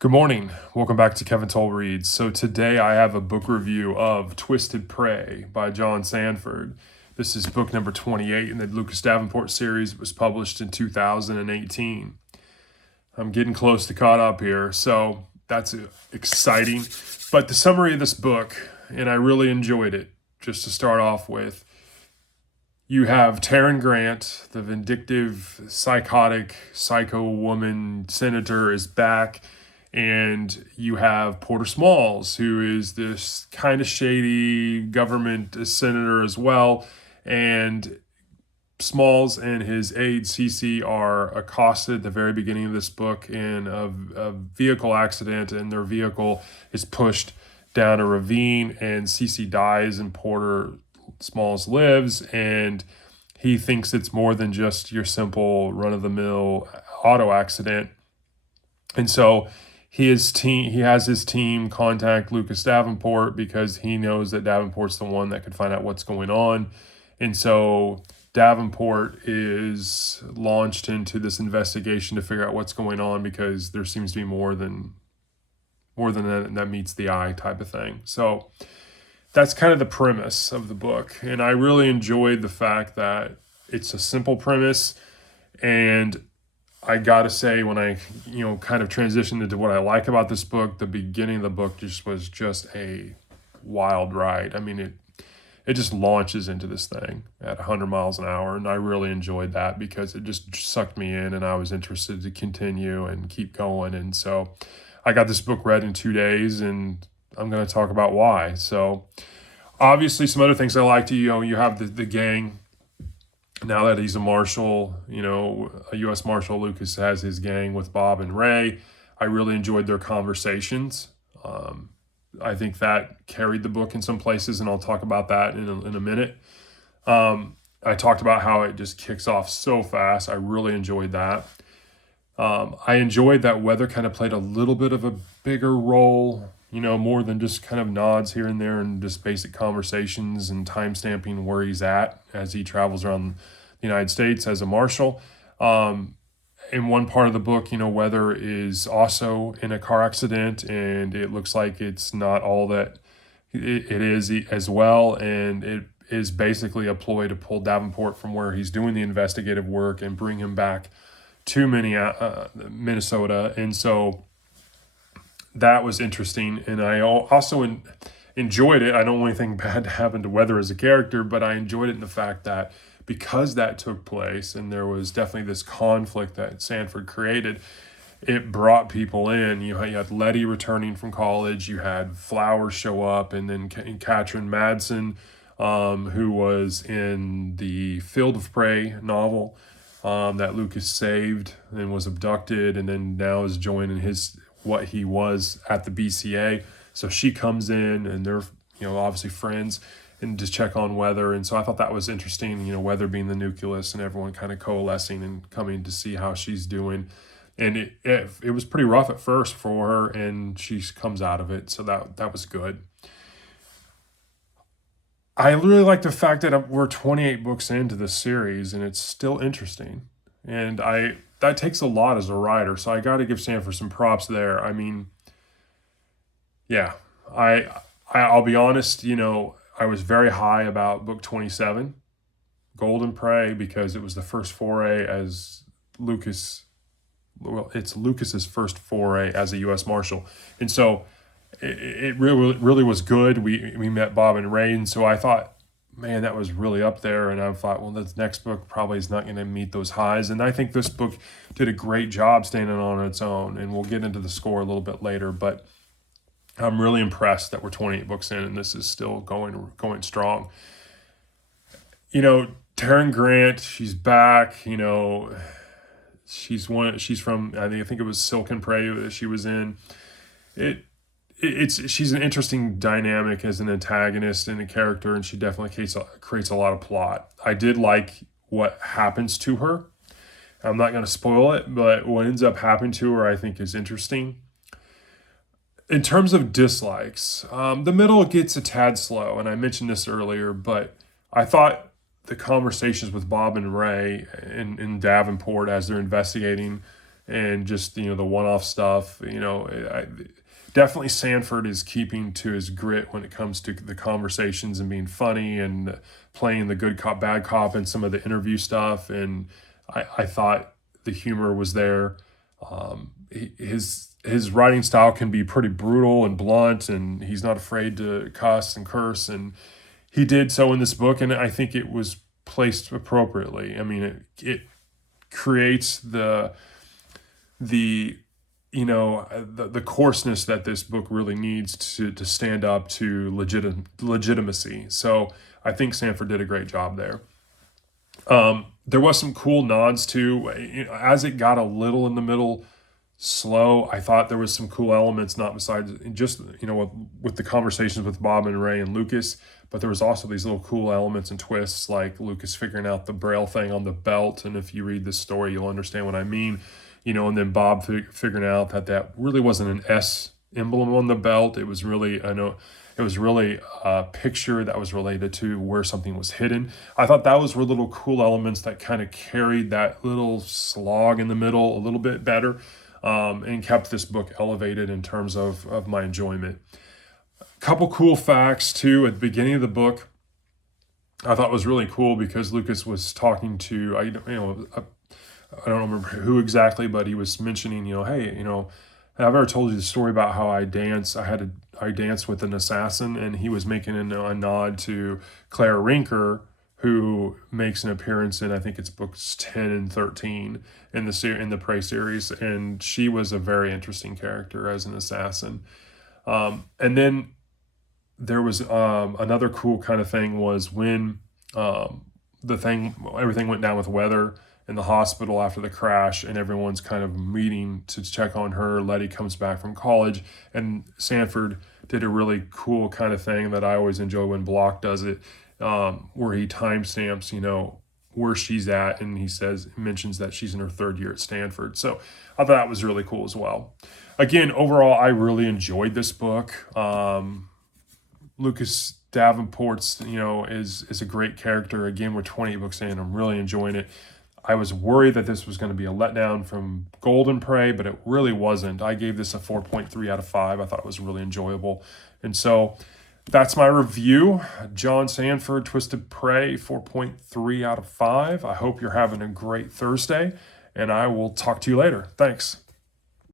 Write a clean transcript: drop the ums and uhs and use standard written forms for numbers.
Good morning. Welcome back to Kevin Toll Reads. So today I have a book review of Twisted Prey by John Sandford. This is book number 28 in the Lucas Davenport series. It was published in 2018. I'm getting close to caught up here, so that's exciting. But the summary of this book, and I really enjoyed it, just to start off with, you have Taryn Grant, the vindictive, psychotic, psycho woman senator, is back. And you have Porter Smalls, who is this kind of shady government senator as well. And Smalls and his aide Cece are accosted at the very beginning of this book in a vehicle accident, and their vehicle is pushed down a ravine, and Cece dies, and Porter Smalls lives, and he thinks it's more than just your simple run-of-the-mill auto accident. And so he has his team contact Lucas Davenport because he knows that Davenport's the one that could find out what's going on. And so Davenport is launched into this investigation to figure out what's going on, because there seems to be more than that meets the eye type of thing. So that's kind of the premise of the book. And I really enjoyed the fact that it's a simple premise, and I gotta say, when I, kind of transitioned into what I like about this book, the beginning of the book was just a wild ride. I mean, it just launches into this thing at 100 miles an hour, and I really enjoyed that because it just sucked me in, and I was interested to continue and keep going. And so I got this book read in 2 days, and I'm going to talk about why. So obviously some other things I liked, you have the gang. Now that he's a marshal, a U.S. Marshal, Lucas has his gang with Bob and Ray. I really enjoyed their conversations. I think that carried the book in some places, and I'll talk about that in a minute. I talked about how it just kicks off so fast. I really enjoyed that. I enjoyed that Weather kind of played a little bit of a bigger role, more than just kind of nods here and there and just basic conversations and time stamping where he's at as he travels around the United States as a marshal. In one part of the book, Weather is also in a car accident, and it looks like it's not all that it is as well. And it is basically a ploy to pull Davenport from where he's doing the investigative work and bring him back to Minnesota. And so that was interesting, and I also enjoyed it. I don't want anything bad to happen to Weather as a character, but I enjoyed it in the fact that because that took place, and there was definitely this conflict that Sandford created, it brought people in. You had Letty returning from college, you had Flowers show up, and then Katrin Madsen, who was in the Field of Prey novel that Lucas saved and was abducted, and then now is joining what he was at the BCA. So she comes in, and they're obviously friends, and just check on Weather. And so I thought that was interesting, Weather being the nucleus and everyone kind of coalescing and coming to see how she's doing. And it was pretty rough at first for her, and she comes out of it, so that was good. I really like the fact that we're 28 books into this series, and it's still interesting. And that takes a lot as a writer, so I got to give Sandford some props there. I mean, yeah, I'll be honest, I was very high about book 27, Golden Prey, because it was the first foray as Lucas. Well, it's Lucas's first foray as a U.S. Marshal, and so it really was good. We met Bob and Ray, and so I thought, man, that was really up there. And I thought, well, the next book probably is not going to meet those highs. And I think this book did a great job standing on its own. And we'll get into the score a little bit later, but I'm really impressed that we're 28 books in and this is still going strong. Taryn Grant, she's back. She's from, I think it was Silken Prey that she was in. She's an interesting dynamic as an antagonist and a character, and she definitely creates a lot of plot. I did like what happens to her. I'm not going to spoil it, but what ends up happening to her I think is interesting. In terms of dislikes, the middle gets a tad slow, and I mentioned this earlier, but I thought the conversations with Bob and Ray in Davenport as they're investigating and just, the one-off stuff. Definitely Sandford is keeping to his grit when it comes to the conversations and being funny and playing the good cop, bad cop and some of the interview stuff. And I thought the humor was there. His writing style can be pretty brutal and blunt, and he's not afraid to cuss and curse. And he did so in this book, and I think it was placed appropriately. I mean, it creates the the coarseness that this book really needs to stand up to legitimacy. So I think Sandford did a great job there. There was some cool nods too. As it got a little in the middle slow, I thought there was some cool elements, not besides just, with the conversations with Bob and Ray and Lucas, but there was also these little cool elements and twists, like Lucas figuring out the Braille thing on the belt. And if you read this story, you'll understand what I mean. And then Bob figuring out that really wasn't an S emblem on the belt. It was really, a picture that was related to where something was hidden. I thought those were little cool elements that kind of carried that little slog in the middle a little bit better, and kept this book elevated in terms of my enjoyment. A couple cool facts too at the beginning of the book I thought was really cool, because Lucas was talking to, I don't remember who exactly, but he was mentioning, hey, I've ever told you the story about how I danced with an assassin, and he was making a nod to Claire Rinker, who makes an appearance in, I think it's books 10 and 13 in the Prey series, and she was a very interesting character as an assassin. And then there was another cool kind of thing was when everything went down with Weather in the hospital after the crash, and everyone's kind of meeting to check on her. Letty comes back from college, and Sandford did a really cool kind of thing that I always enjoy when Block does it, where he timestamps, where she's at, and he mentions that she's in her third year at Stanford. So I thought that was really cool as well. Again, overall, I really enjoyed this book. Lucas Davenport's, is a great character. Again, we're 28 books in. I'm really enjoying it. I was worried that this was going to be a letdown from Golden Prey, but it really wasn't. I gave this a 4.3 out of 5. I thought it was really enjoyable. And so that's my review. John Sandford, Twisted Prey, 4.3 out of 5. I hope you're having a great Thursday, and I will talk to you later. Thanks.